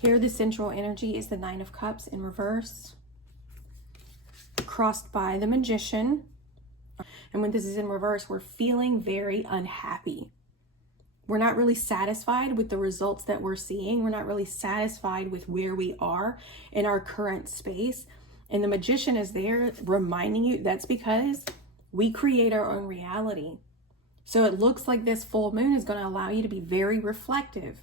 Here, the central energy is the Nine of Cups in reverse, crossed by the Magician. And when this is in reverse, we're feeling very unhappy. We're not really satisfied with the results that we're seeing. We're not really satisfied with where we are in our current space. And the Magician is there reminding you that's because we create our own reality. So it looks like this full moon is going to allow you to be very reflective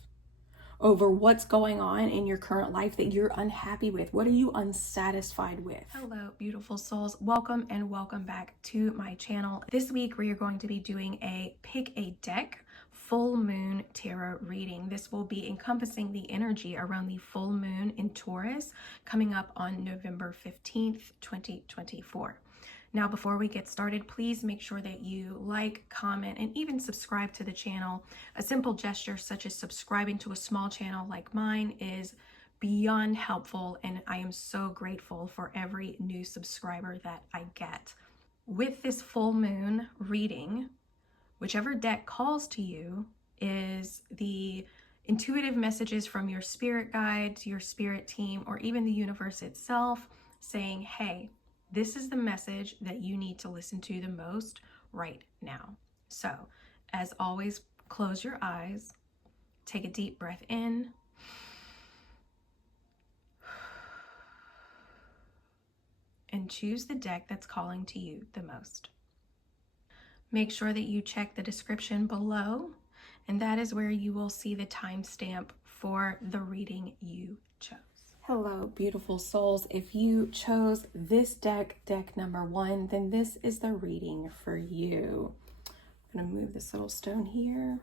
over what's going on in your current life that you're unhappy with. What are you unsatisfied with? Hello, beautiful souls. Welcome and welcome back to my channel. This week we are going to be doing a pick a deck full moon tarot reading. This will be encompassing the energy around the full moon in Taurus coming up on November 15th, 2024. Now, before we get started, please make sure that you like, comment, and even subscribe to the channel. A simple gesture such as subscribing to a small channel like mine is beyond helpful, and I am so grateful for every new subscriber that I get. With this full moon reading, whichever deck calls to you is the intuitive messages from your spirit guides, your spirit team, or even the universe itself saying, hey, this is the message that you need to listen to the most right now. So, as always, close your eyes, take a deep breath in, and choose the deck that's calling to you the most. Make sure that you check the description below, and that is where you will see the timestamp for the reading you chose. Hello, beautiful souls. If you chose this deck, deck number 1, then this is the reading for you. I'm going to move this little stone here.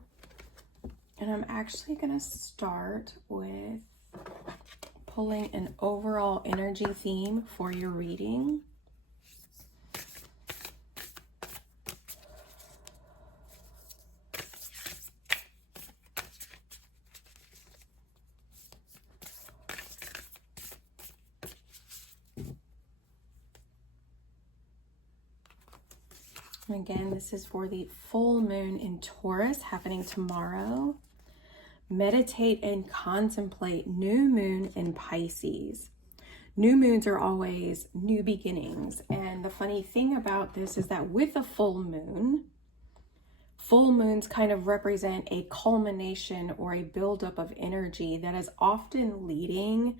And I'm actually going to start with pulling an overall energy theme for your reading. And again, this is for the full moon in Taurus happening tomorrow. Meditate and contemplate new moon in Pisces. New moons are always new beginnings. And the funny thing about this is that with a full moons kind of represent a culmination or a buildup of energy that is often leading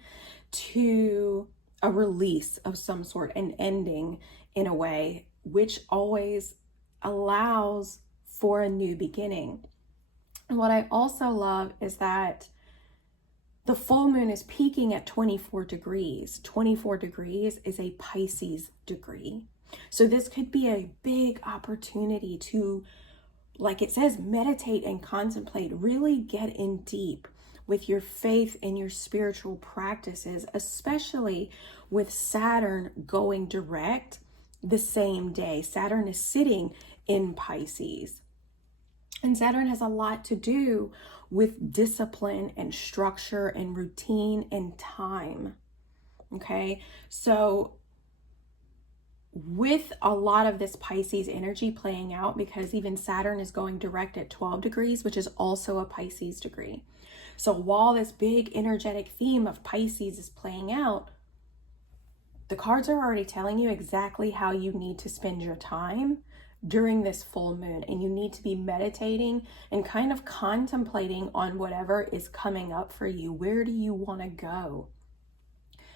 to a release of some sort, an ending in a way, which always allows for a new beginning. And what I also love is that the full moon is peaking at 24 degrees. 24 degrees is a Pisces degree. So this could be a big opportunity to, like it says, meditate and contemplate, really get in deep with your faith and your spiritual practices, especially with Saturn going direct the same day. Saturn is sitting in Pisces. And Saturn has a lot to do with discipline and structure and routine and time. Okay, so with a lot of this Pisces energy playing out, because even Saturn is going direct at 12 degrees, which is also a Pisces degree. So while this big energetic theme of Pisces is playing out, the cards are already telling you exactly how you need to spend your time during this full moon. And you need to be meditating and kind of contemplating on whatever is coming up for you. Where do you want to go?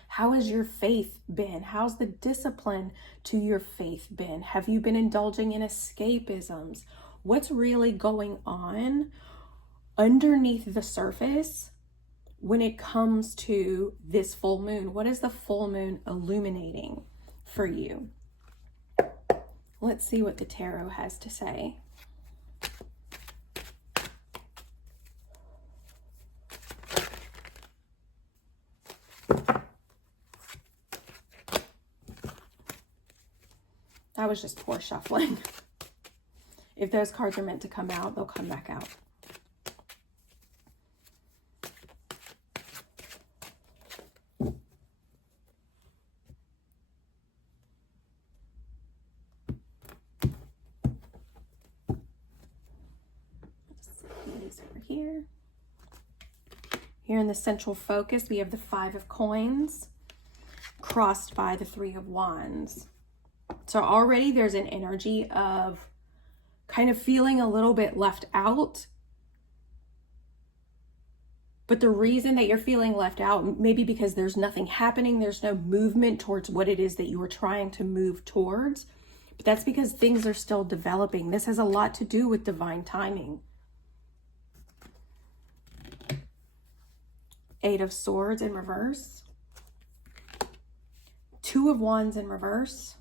How has your faith been? How's the discipline to your faith been? Have you been indulging in escapisms? What's really going on underneath the surface when it comes to this full moon? What is the full moon illuminating for you? Let's see what the tarot has to say. That was just poor shuffling. If those cards are meant to come out, they'll come back out. These over here. Here in the central focus, we have the 5 of Coins crossed by the 3 of Wands. So already there's an energy of kind of feeling a little bit left out. But the reason that you're feeling left out, maybe because there's nothing happening, there's no movement towards what it is that you are trying to move towards. But that's because things are still developing. This has a lot to do with divine timing. 8 of Swords in reverse. 2 of Wands in reverse.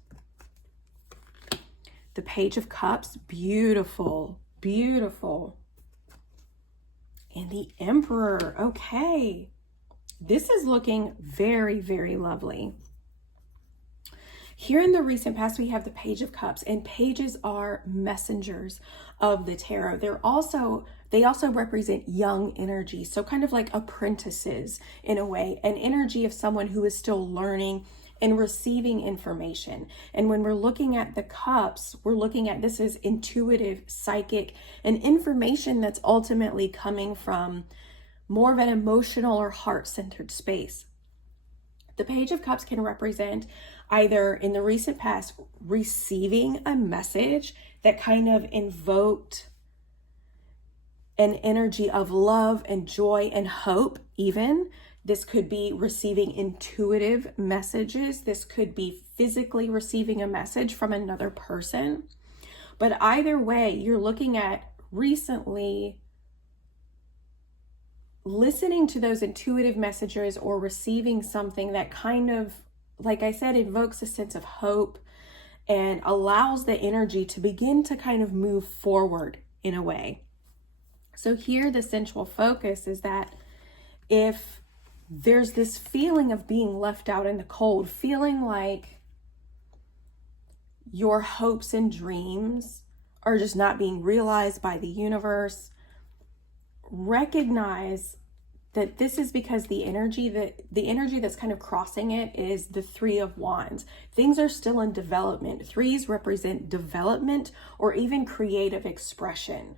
The Page of Cups, beautiful, beautiful. And the Emperor, okay. This is looking very, very lovely. Here in the recent past, we have the Page of Cups, and pages are messengers of the tarot. They also represent young energy, so kind of like apprentices in a way, an energy of someone who is still learning and receiving information. And when we're looking at the cups, we're looking at this as intuitive, psychic, and information that's ultimately coming from more of an emotional or heart-centered space. The Page of Cups can represent either in the recent past receiving a message that kind of invoked an energy of love and joy and hope even. This could be receiving intuitive messages. This could be physically receiving a message from another person. But either way, you're looking at recently listening to those intuitive messages or receiving something that kind of, like I said, invokes a sense of hope and allows the energy to begin to kind of move forward in a way. So here the central focus is that if there's this feeling of being left out in the cold, feeling like your hopes and dreams are just not being realized by the universe, recognize that this is because the energy that's kind of crossing it is the 3 of Wands. Things are still in development. 3s represent development or even creative expression.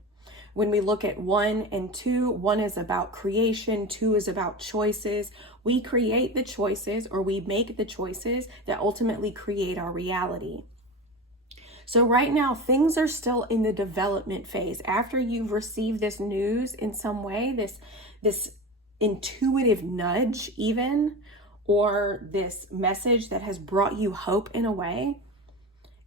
When we look at 1 and 2, 1 is about creation, 2 is about choices. We create the choices, or we make the choices that ultimately create our reality. So right now, things are still in the development phase. After you've received this news in some way, this intuitive nudge even, or this message that has brought you hope in a way,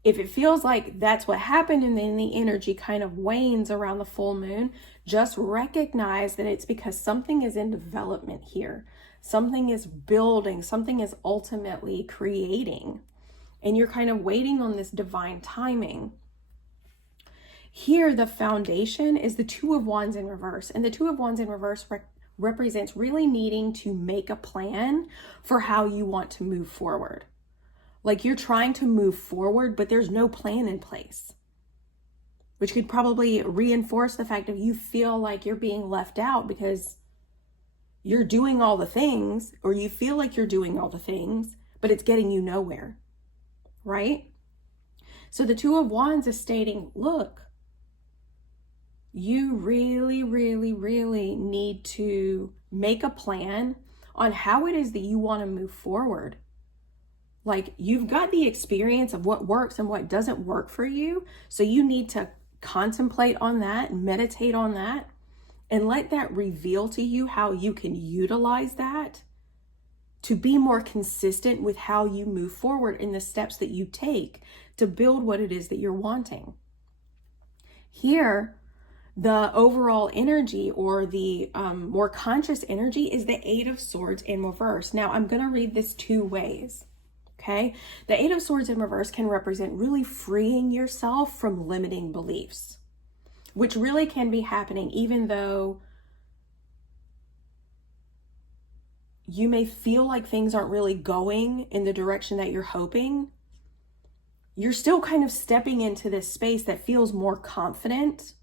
if it feels like that's what happened and then the energy kind of wanes around the full moon, just recognize that it's because something is in development here. Something is building, something is ultimately creating, and you're kind of waiting on this divine timing. Here, the foundation is the 2 of Wands in reverse, and the 2 of Wands in reverse represents really needing to make a plan for how you want to move forward. Like you're trying to move forward, but there's no plan in place, which could probably reinforce the fact that you feel like you're being left out because you're doing all the things, or you feel like you're doing all the things, but it's getting you nowhere, right? So the 2 of Wands is stating, look, you really, really, really need to make a plan on how it is that you want to move forward. Like, you've got the experience of what works and what doesn't work for you. So you need to contemplate on that, meditate on that, and let that reveal to you how you can utilize that to be more consistent with how you move forward in the steps that you take to build what it is that you're wanting. Here, the overall energy, or the more conscious energy, is the 8 of Swords in reverse. Now, I'm going to read this 2 ways. Okay, the 8 of Swords in reverse can represent really freeing yourself from limiting beliefs, which really can be happening even though you may feel like things aren't really going in the direction that you're hoping. You're still kind of stepping into this space that feels more confident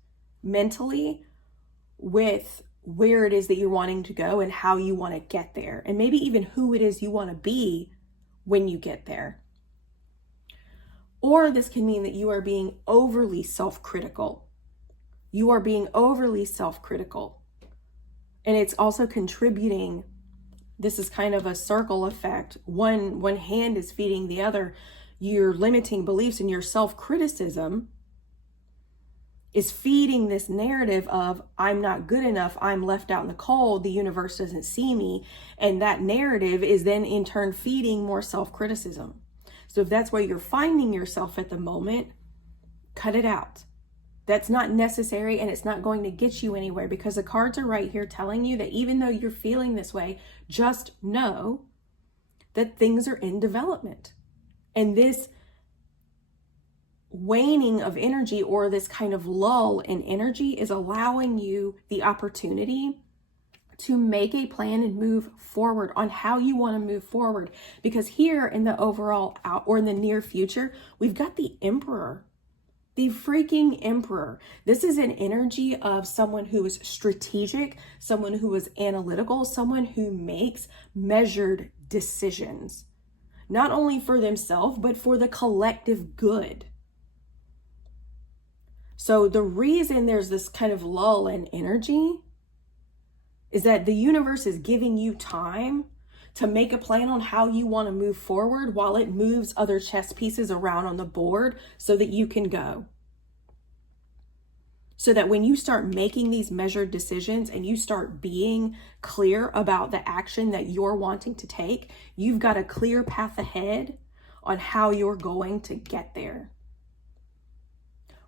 mentally with where it is that you're wanting to go and how you want to get there, and maybe even who it is you want to be when you get there. Or this can mean that you are being overly self-critical. You are being overly self-critical. And it's also contributing. This is kind of a circle effect. One hand is feeding the other. Your limiting beliefs and your self-criticism is feeding this narrative of, I'm not good enough, I'm left out in the cold, the universe doesn't see me. And that narrative is then in turn feeding more self-criticism. So if that's where you're finding yourself at the moment, cut it out. That's not necessary, and it's not going to get you anywhere, because the cards are right here telling you that even though you're feeling this way, just know that things are in development. And this waning of energy, or this kind of lull in energy, is allowing you the opportunity to make a plan and move forward on how you want to move forward. Because here in the overall out, or in the near future, we've got the Emperor. The freaking Emperor. This is an energy of someone who is strategic, someone who is analytical, someone who makes measured decisions, not only for themselves, but for the collective good. So the reason there's this kind of lull in energy is that the universe is giving you time to make a plan on how you want to move forward while it moves other chess pieces around on the board so that you can go. So that when you start making these measured decisions and you start being clear about the action that you're wanting to take, you've got a clear path ahead on how you're going to get there.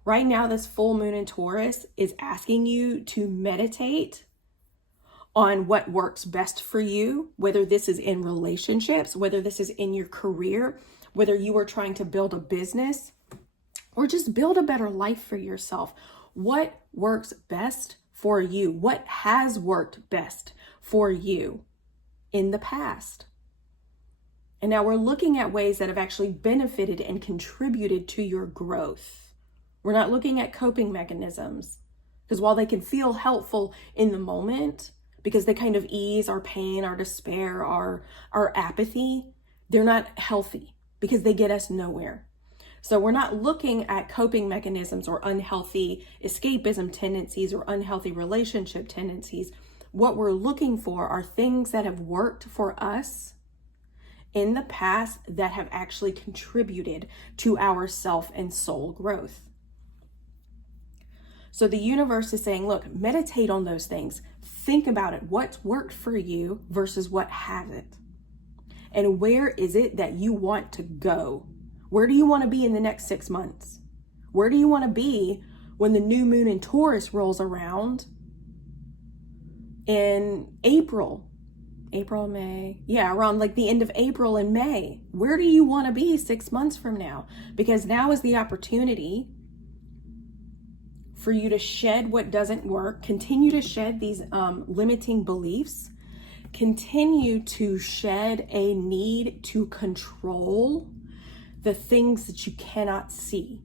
Right now, this full moon in Taurus is asking you to meditate on what works best for you, whether this is in relationships, whether this is in your career, whether you are trying to build a business, or just build a better life for yourself. What works best for you? What has worked best for you in the past? And now we're looking at ways that have actually benefited and contributed to your growth. We're not looking at coping mechanisms, because while they can feel helpful in the moment, because they kind of ease our pain, our despair, our apathy, they're not healthy because they get us nowhere. So we're not looking at coping mechanisms or unhealthy escapism tendencies or unhealthy relationship tendencies. What we're looking for are things that have worked for us in the past that have actually contributed to our self and soul growth. So the universe is saying, look, meditate on those things. Think about it. What's worked for you versus what hasn't? And where is it that you want to go? Where do you want to be in the next 6 months? Where do you want to be when the new moon in Taurus rolls around in April, May? Yeah, around like the end of April and May. Where do you want to be 6 months from now? Because now is the opportunity for you to shed what doesn't work, continue to shed these limiting beliefs, continue to shed a need to control the things that you cannot see.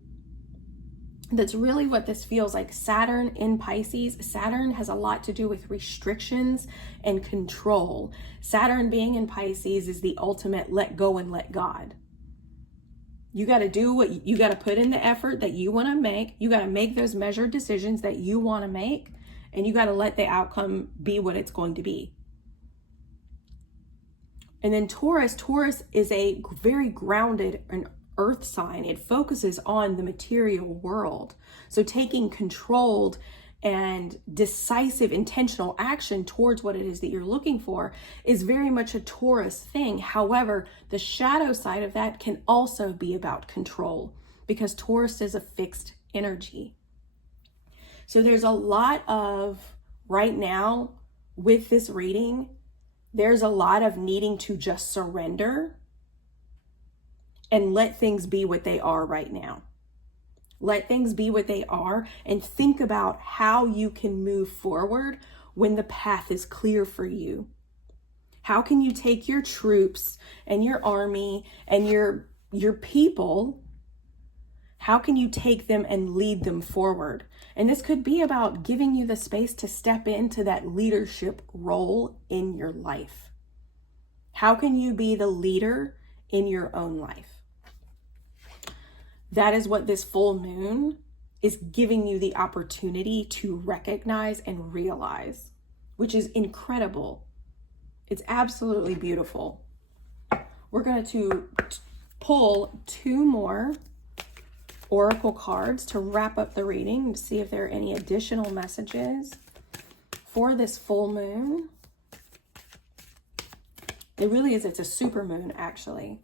That's really what this feels like. Saturn in Pisces. Saturn has a lot to do with restrictions and control. Saturn being in Pisces is the ultimate let go and let God. You got to do what you got to put in the effort that you want to make. You got to make those measured decisions that you want to make, and you got to let the outcome be what it's going to be. And then Taurus is a very grounded and earth sign. It focuses on the material world. So taking controlled and decisive intentional action towards what it is that you're looking for is very much a Taurus thing. However, the shadow side of that can also be about control, because Taurus is a fixed energy. So there's a lot of, right now with this reading, there's a lot of needing to just surrender and let things be what they are right now. Let things be what they are and think about how you can move forward when the path is clear for you. How can you take your troops and your army and your people, how can you take them and lead them forward? And this could be about giving you the space to step into that leadership role in your life. How can you be the leader in your own life? That is what this full moon is giving you the opportunity to recognize and realize. which is incredible. It's absolutely beautiful. We're going to pull 2 more oracle cards to wrap up the reading to see if there are any additional messages for this full moon. It really is, it's a super moon actually.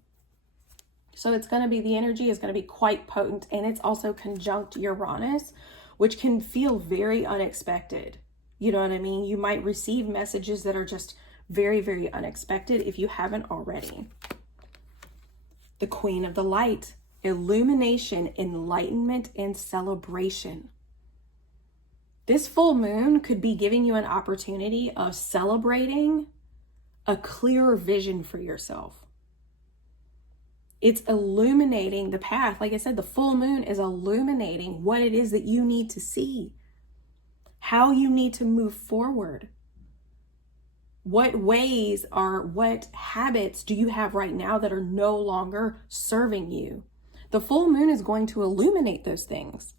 So it's going to be, the energy is going to be quite potent, and it's also conjunct Uranus, which can feel very unexpected. You know what I mean? You might receive messages that are just very, very unexpected if you haven't already. The Queen of the Light, illumination, enlightenment, and celebration. This full moon could be giving you an opportunity of celebrating a clearer vision for yourself. It's illuminating the path. Like I said, the full moon is illuminating what it is that you need to see, how you need to move forward. What ways what habits do you have right now that are no longer serving you? The full moon is going to illuminate those things.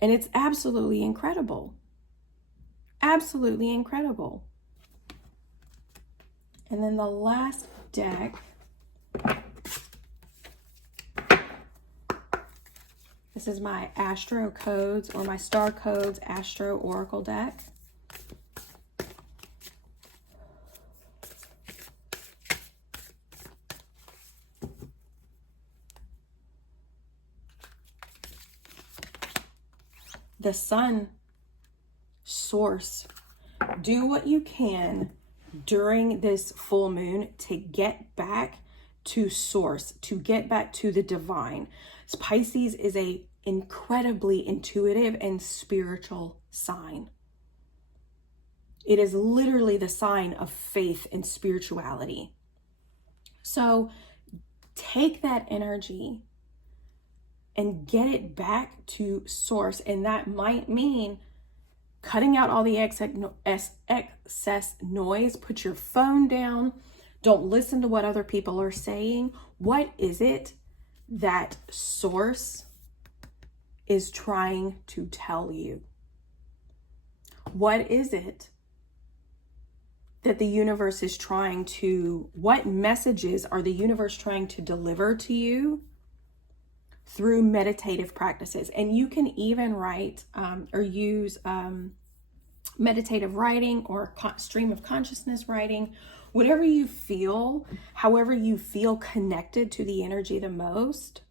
And it's absolutely incredible. Absolutely incredible. And then the last deck. This is my Astro Codes or my Star Codes Astro Oracle deck. The Sun, Source. Do what you can during this full moon to get back to Source, to get back to the divine. Pisces is a incredibly intuitive and spiritual sign. It is literally the sign of faith and spirituality. So take that energy and get it back to Source. And that might mean cutting out all the excess noise. Put your phone down. Don't listen to what other people are saying. What is it that Source is trying to tell you? What is it that the universe is trying to, what messages are the universe trying to deliver to you through meditative practices? And you can even write or use meditative writing or stream of consciousness writing, whatever you feel, however you feel connected to the energy the most.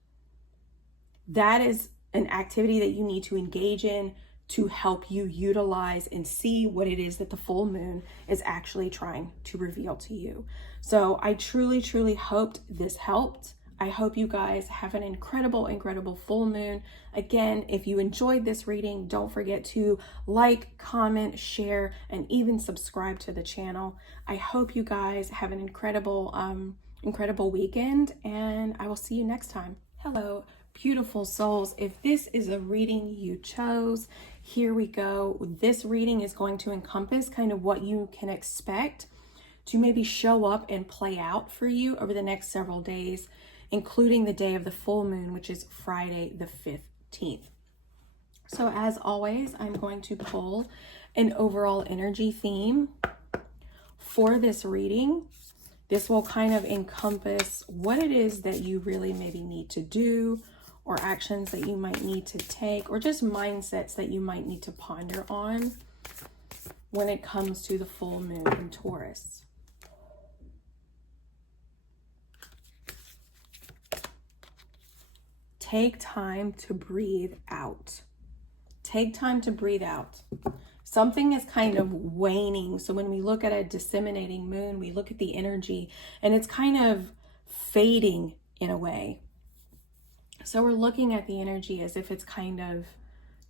That is an activity that you need to engage in to help you utilize and see what it is that the full moon is actually trying to reveal to you. So I truly, truly hoped this helped. I hope you guys have an incredible, incredible full moon. Again, if you enjoyed this reading, don't forget to like, comment, share, and even subscribe to the channel. I hope you guys have an incredible, incredible weekend, and I will see you next time. Hello, beautiful souls. If this is a reading you chose, here we go. This reading is going to encompass kind of what you can expect to maybe show up and play out for you over the next several days, including the day of the full moon, which is Friday the 15th. So as always, I'm going to pull an overall energy theme for this reading. This will kind of encompass what it is that you really maybe need to do, or actions that you might need to take, or just mindsets that you might need to ponder on when it comes to the full moon in Taurus. Take time to breathe out. Take time to breathe out. Something is kind of waning. So when we look at a disseminating moon, we look at the energy and it's kind of fading in a way. So we're looking at the energy as if it's kind of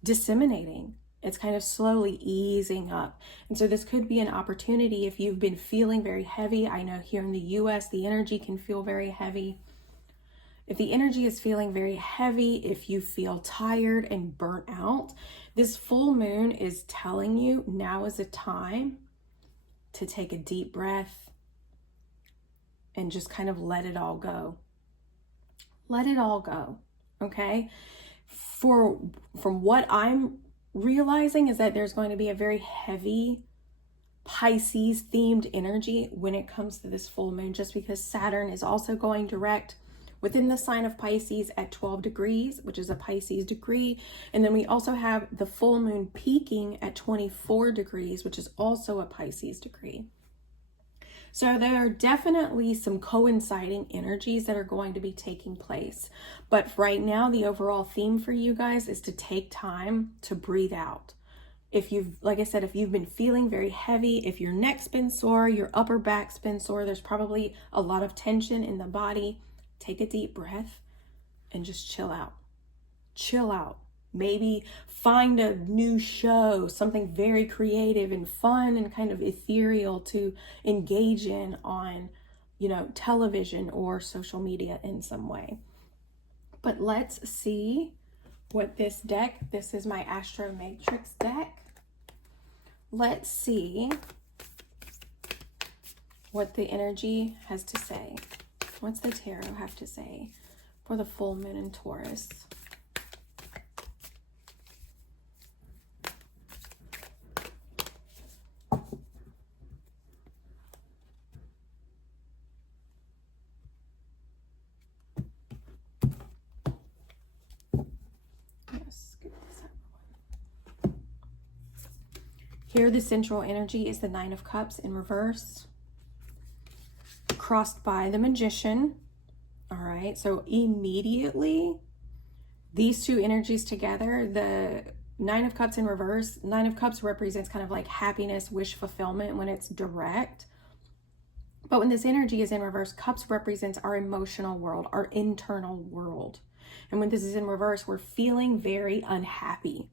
disseminating. It's kind of slowly easing up. And so this could be an opportunity if you've been feeling very heavy. I know here in the US, the energy can feel very heavy. If the energy is feeling very heavy, if you feel tired and burnt out, this full moon is telling you now is a time to take a deep breath and just kind of let it all go. Let it all go, okay? From what I'm realizing is that there's going to be a very heavy Pisces themed energy when it comes to this full moon, just because Saturn is also going direct within the sign of Pisces at 12 degrees, which is a Pisces degree. And then we also have the full moon peaking at 24 degrees, which is also a Pisces degree. So there are definitely some coinciding energies that are going to be taking place. But right now, the overall theme for you guys is to take time to breathe out. If you've, like I said, if you've been feeling very heavy, if your neck's been sore, your upper back's been sore, there's probably a lot of tension in the body. Take a deep breath and just chill out. Chill out. Maybe find a new show, something very creative and fun and kind of ethereal to engage in on, television or social media in some way. But let's see what this is my Astro Matrix deck. Let's see what the energy has to say. What's the tarot have to say for the full moon in Taurus? Here, the central energy is the Nine of Cups in reverse, crossed by the Magician. All right, so immediately, these two energies together, the Nine of Cups in reverse, Nine of Cups represents kind of like happiness, wish fulfillment when it's direct. But when this energy is in reverse, Cups represents our emotional world, our internal world. And when this is in reverse, we're feeling very unhappy.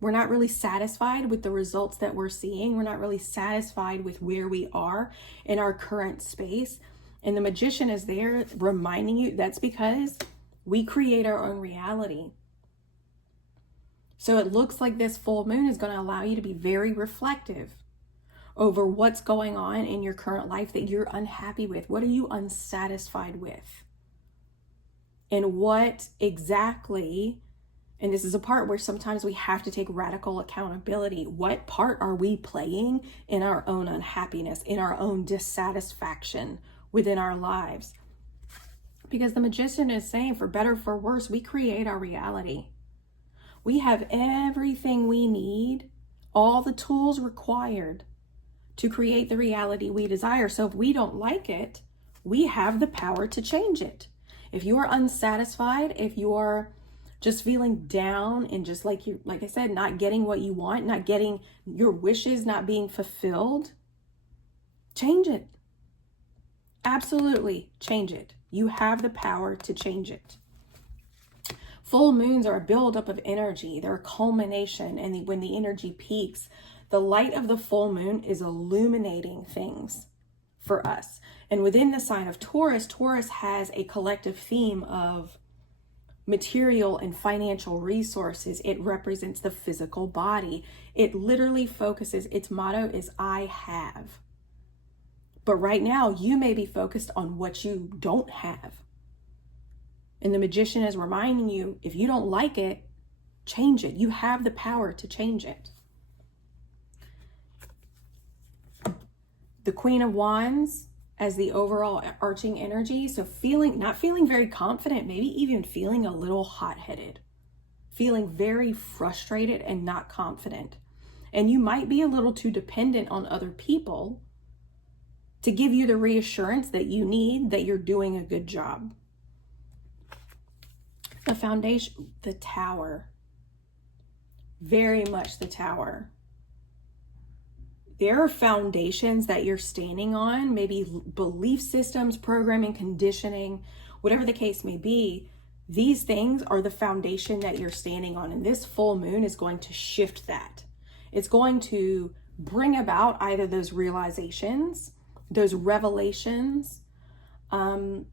We're not really satisfied with the results that we're seeing. We're not really satisfied with where we are in our current space. And the Magician is there reminding you that's because we create our own reality. So it looks like this full moon is going to allow you to be very reflective over what's going on in your current life that you're unhappy with. What are you unsatisfied with? And what exactly, and this is a part where sometimes we have to take radical accountability. What part are we playing in our own unhappiness, in our own dissatisfaction within our lives? Because the Magician is saying, for better, for worse, we create our reality. We have everything we need, all the tools required to create the reality we desire. So if we don't like it, we have the power to change it. If you are unsatisfied, if you're just feeling down and just like I said, not getting what you want, not getting your wishes, not being fulfilled, change it. Absolutely change it. You have the power to change it. Full moons are a buildup of energy. They're a culmination. And when the energy peaks, the light of the full moon is illuminating things for us. And within the sign of Taurus, Taurus has a collective theme of material and financial resources. It represents the physical body. It literally focuses, its motto is I have. But right now, you may be focused on what you don't have. And the Magician is reminding you, if you don't like it, change it. You have the power to change it. The Queen of Wands as the overall arching energy. So not feeling very confident, maybe even feeling a little hot-headed, feeling very frustrated and not confident. And you might be a little too dependent on other people to give you the reassurance that you need, that you're doing a good job. The foundation, the Tower, very much the Tower. There are foundations that you're standing on, maybe belief systems, programming, conditioning, whatever the case may be. These things are the foundation that you're standing on. And this full moon is going to shift that. It's going to bring about either those realizations, those revelations, or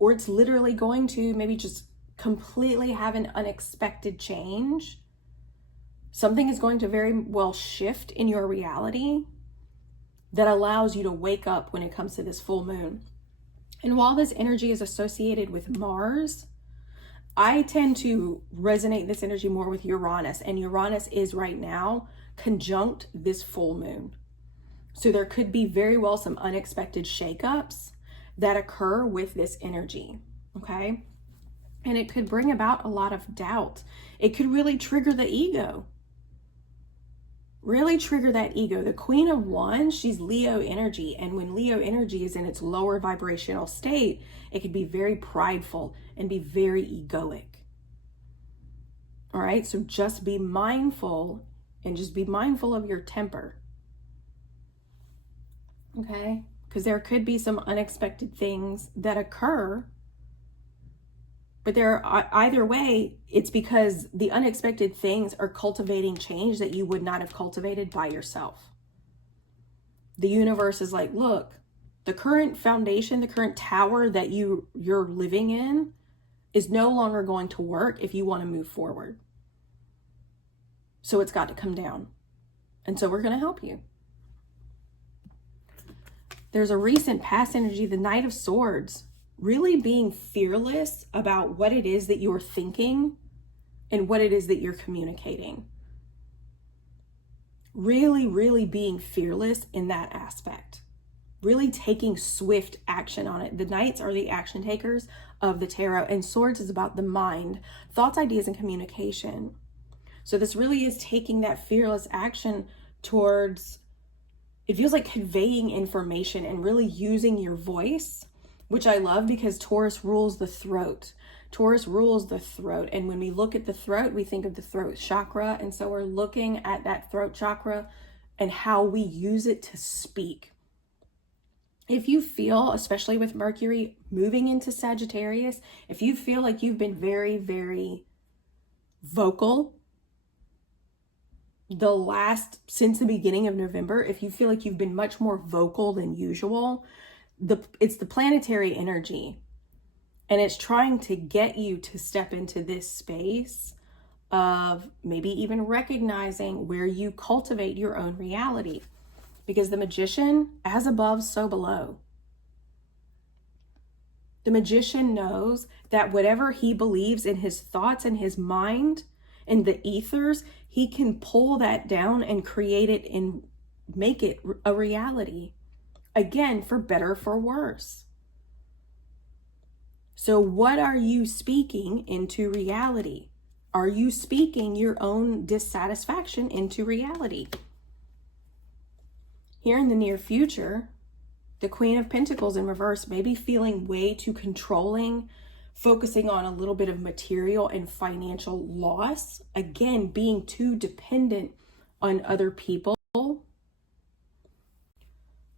it's literally going to maybe just completely have an unexpected change. Something is going to very well shift in your reality that allows you to wake up when it comes to this full moon. And while this energy is associated with Mars, I tend to resonate this energy more with Uranus, and Uranus is right now conjunct this full moon. So there could be very well some unexpected shakeups that occur with this energy, okay? And it could bring about a lot of doubt. It could really trigger the ego. Really trigger that ego. The Queen of Wands, she's Leo energy. And when Leo energy is in its lower vibrational state, it could be very prideful and be very egoic. All right, so just be mindful, and just be mindful of your temper. Okay, because there could be some unexpected things that occur, but either way, it's because the unexpected things are cultivating change that you would not have cultivated by yourself. The universe is like, look, the current foundation, the current tower that you're living in is no longer going to work if you want to move forward. So it's got to come down. And so we're going to help you. There's a recent past energy, the Knight of Swords, really being fearless about what it is that you're thinking and what it is that you're communicating. Really, really being fearless in that aspect. Really taking swift action on it. The Knights are the action takers of the tarot, and Swords is about the mind, thoughts, ideas, and communication. So this really is taking that fearless action towards, it feels like conveying information and really using your voice, which I love because Taurus rules the throat. Taurus rules the throat. And when we look at the throat, we think of the throat chakra. And so we're looking at that throat chakra and how we use it to speak. If you feel, especially with Mercury moving into Sagittarius, if you feel like you've been very, very vocal since the beginning of November, if you feel like you've been much more vocal than usual, it's the planetary energy, and it's trying to get you to step into this space of maybe even recognizing where you cultivate your own reality, because the Magician, as above, so below. The Magician knows that whatever he believes in his thoughts and his mind and the ethers, he can pull that down and create it and make it a reality. Again, for better, for worse. So what are you speaking into reality? Are you speaking your own dissatisfaction into reality? Here in the near future, the Queen of Pentacles in reverse may be feeling way too controlling, focusing on a little bit of material and financial loss. Again, being too dependent on other people.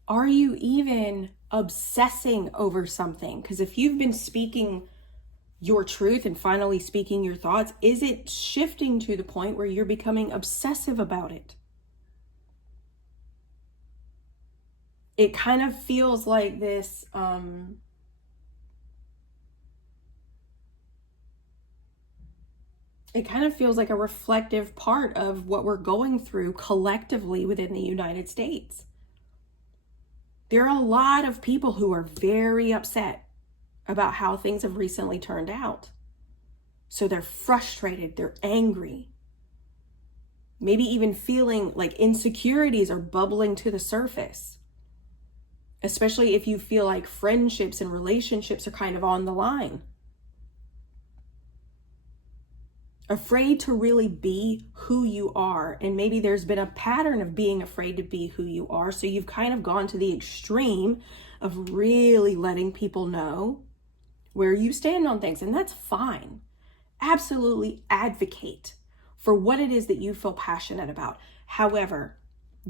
Are you even obsessing over something? Because if you've been speaking your truth and finally speaking your thoughts, is it shifting to the point where you're becoming obsessive about it? It kind of feels like this, it kind of feels like a reflective part of what we're going through collectively within the United States. There are a lot of people who are very upset about how things have recently turned out. So they're frustrated, they're angry. Maybe even feeling like insecurities are bubbling to the surface. Especially if you feel like friendships and relationships are kind of on the line. Afraid to really be who you are. And maybe there's been a pattern of being afraid to be who you are. So you've kind of gone to the extreme of really letting people know where you stand on things. And that's fine. Absolutely advocate for what it is that you feel passionate about. However,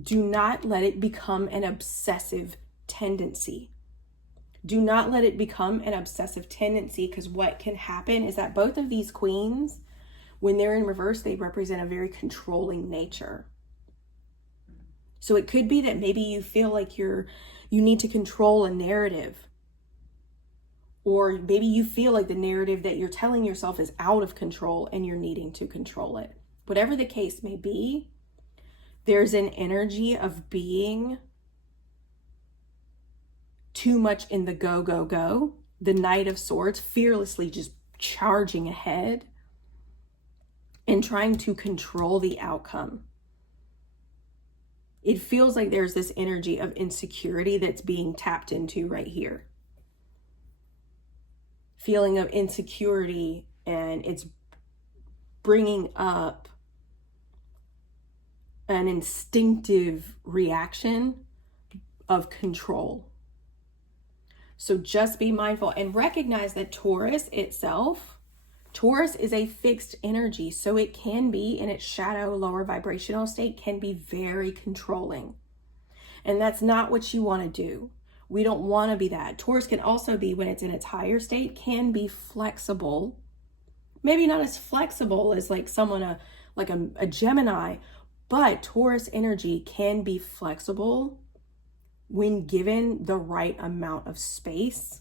do not let it become an obsessive tendency. Do not let it become an obsessive tendency, because what can happen is that both of these queens, when they're in reverse, they represent a very controlling nature. So it could be that maybe you feel like you need to control a narrative. Or maybe you feel like the narrative that you're telling yourself is out of control and you're needing to control it. Whatever the case may be, there's an energy of being too much in the go, go, go. The Knight of Swords fearlessly just charging ahead and trying to control the outcome. It feels like there's this energy of insecurity that's being tapped into right here. Feeling of insecurity, and it's bringing up an instinctive reaction of control. So just be mindful and recognize that Taurus itself, Taurus is a fixed energy, so it can be in its shadow, lower vibrational state, can be very controlling. And that's not what you want to do. We don't want to be that. Taurus can also be, when it's in its higher state, can be flexible. Maybe not as flexible as like someone, like a Gemini, but Taurus energy can be flexible when given the right amount of space.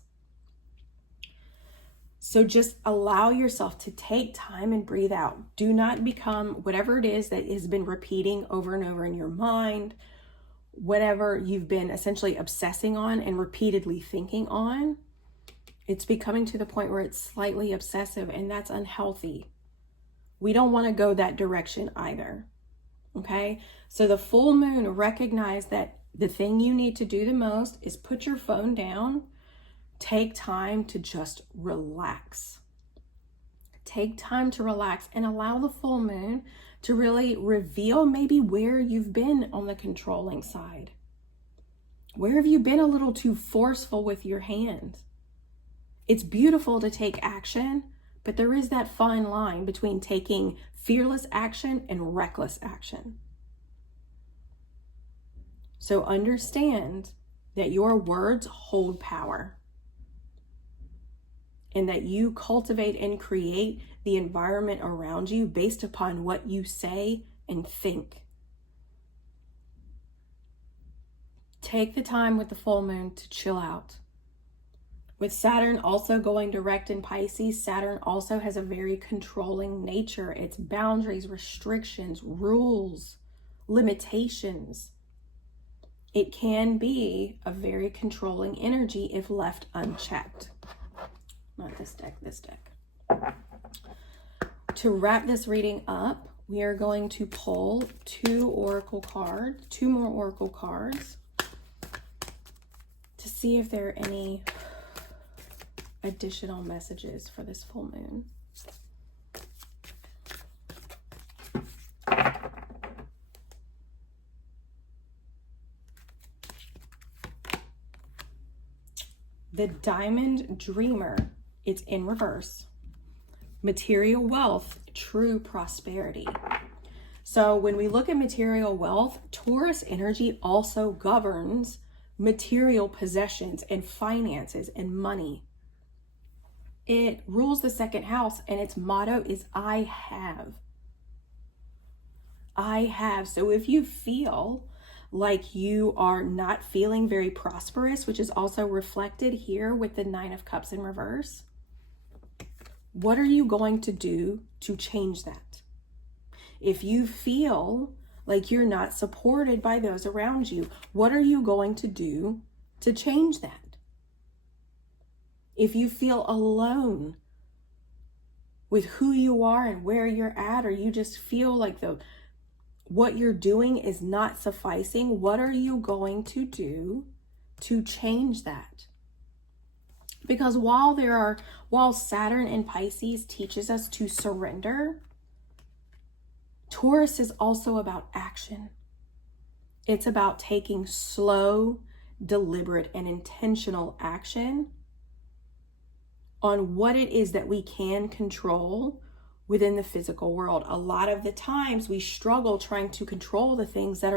So just allow yourself to take time and breathe out. Do not become whatever it is that has been repeating over and over in your mind, whatever you've been essentially obsessing on and repeatedly thinking on. It's becoming to the point where it's slightly obsessive, and that's unhealthy. We don't want to go that direction either. Okay? So the full moon, recognize that the thing you need to do the most is put your phone down. Take time to just relax. Take time to relax and allow the full moon to really reveal maybe where you've been on the controlling side. Where have you been a little too forceful with your hands? It's beautiful to take action, but there is that fine line between taking fearless action and reckless action. So understand that your words hold power, and that you cultivate and create the environment around you based upon what you say and think. Take the time with the full moon to chill out. With Saturn also going direct in Pisces, Saturn also has a very controlling nature. It's boundaries, restrictions, rules, limitations. It can be a very controlling energy if left unchecked. Not this deck, this deck. To wrap this reading up, we are going to pull two more oracle cards, to see if there are any additional messages for this full moon. The Diamond Dreamer, it's in reverse. Material wealth, true prosperity. So when we look at material wealth, Taurus energy also governs material possessions and finances and money. It rules the second house, and its motto is I have. I have. So if you feel like you are not feeling very prosperous, which is also reflected here with the Nine of Cups in reverse, what are you going to do to change that? If you feel like you're not supported by those around you, what are you going to do to change that? If you feel alone with who you are and where you're at, or you just feel like what you're doing is not sufficing, what are you going to do to change that? Because while Saturn in Pisces teaches us to surrender, Taurus is also about action. It's about taking slow, deliberate, and intentional action on what it is that we can control within the physical world. A lot of the times we struggle trying to control the things that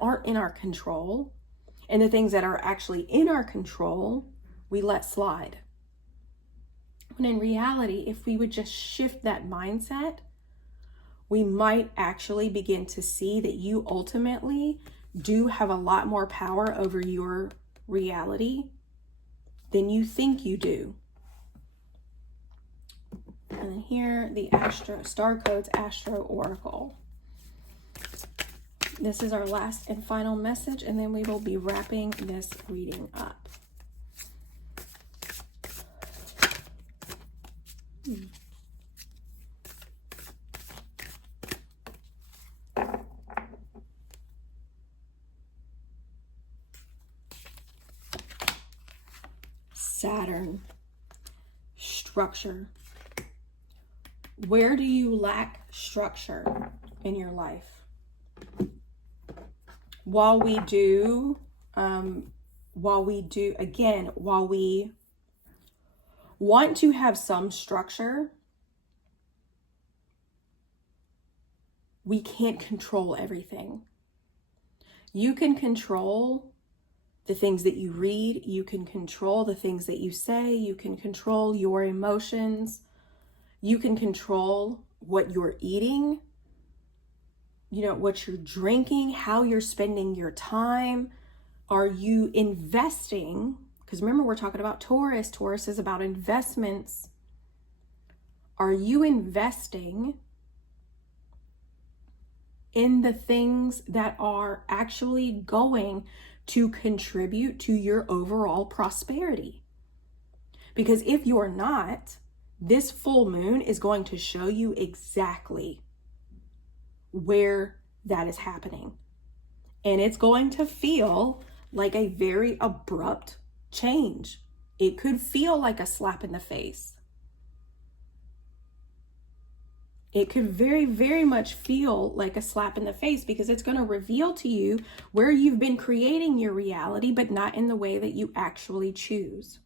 aren't in our control, and the things that are actually in our control, we let slide. When in reality, if we would just shift that mindset, we might actually begin to see that you ultimately do have a lot more power over your reality than you think you do. And then here, the Star Codes Astro Oracle. This is our last and final message, and then we will be wrapping this reading up. Saturn. Structure. Where do you lack structure in your life? While we want to have some structure, we can't control everything. You can control the things that you read. You can control the things that you say. You can control your emotions. You can control what you're eating, what you're drinking, how you're spending your time. Are you investing? Because remember, we're talking about Taurus. Taurus is about investments. Are you investing in the things that are actually going to contribute to your overall prosperity? Because if you're not, this full moon is going to show you exactly where that is happening. And it's going to feel like a very abrupt change. It could feel like a slap in the face. It could very, very much feel like a slap in the face, because it's going to reveal to you where you've been creating your reality, but not in the way that you actually choose.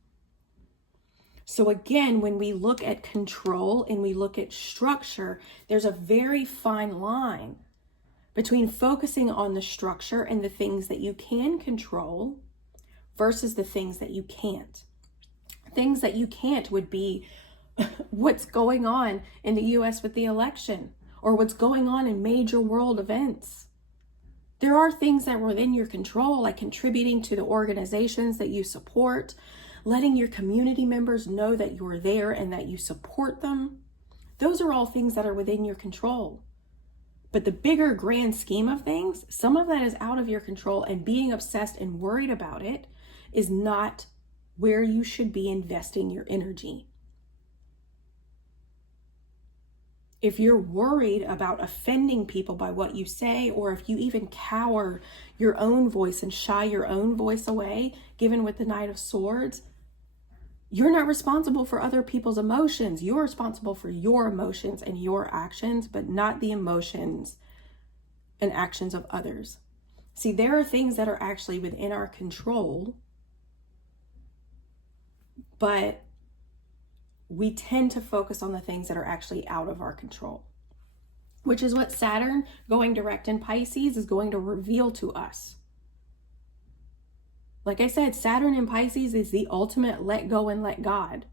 So again, when we look at control and we look at structure, there's a very fine line between focusing on the structure and the things that you can control versus the things that you can't. Things that you can't would be what's going on in the US with the election, or what's going on in major world events. There are things that are within your control, like contributing to the organizations that you support, letting your community members know that you're there and that you support them. Those are all things that are within your control. But the bigger grand scheme of things, some of that is out of your control, and being obsessed and worried about it is not where you should be investing your energy. If you're worried about offending people by what you say, or if you even cower your own voice and shy your own voice away, given with the Knight of Swords, you're not responsible for other people's emotions. You're responsible for your emotions and your actions, but not the emotions and actions of others. See, there are things that are actually within our control, but we tend to focus on the things that are actually out of our control, which is what Saturn going direct in Pisces is going to reveal to us. Like I said, Saturn in Pisces is the ultimate let go and let God.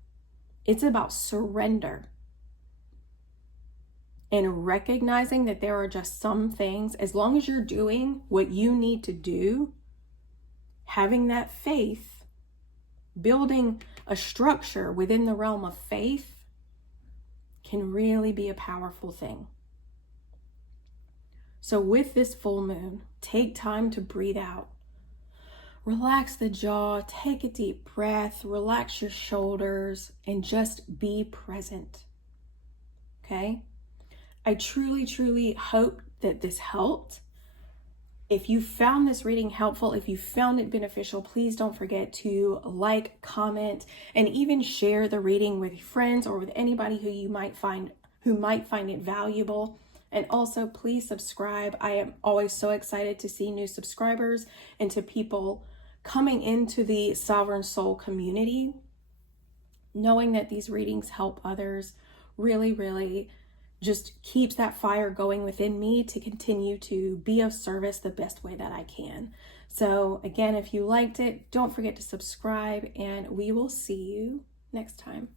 It's about surrender and recognizing that there are just some things, as long as you're doing what you need to do, having that faith, building a structure within the realm of faith can really be a powerful thing. So with this full moon, take time to breathe out. Relax the jaw, take a deep breath, relax your shoulders, and just be present. Okay? I truly, truly hope that this helped. If you found this reading helpful, if you found it beneficial, please don't forget to like, comment, and even share the reading with friends or with anybody who might find it valuable. And also, please subscribe. I am always so excited to see new subscribers and to people coming into the Sovereign Soul community. Knowing that these readings help others really, really just keeps that fire going within me to continue to be of service the best way that I can. So again, if you liked it, don't forget to subscribe, and we will see you next time.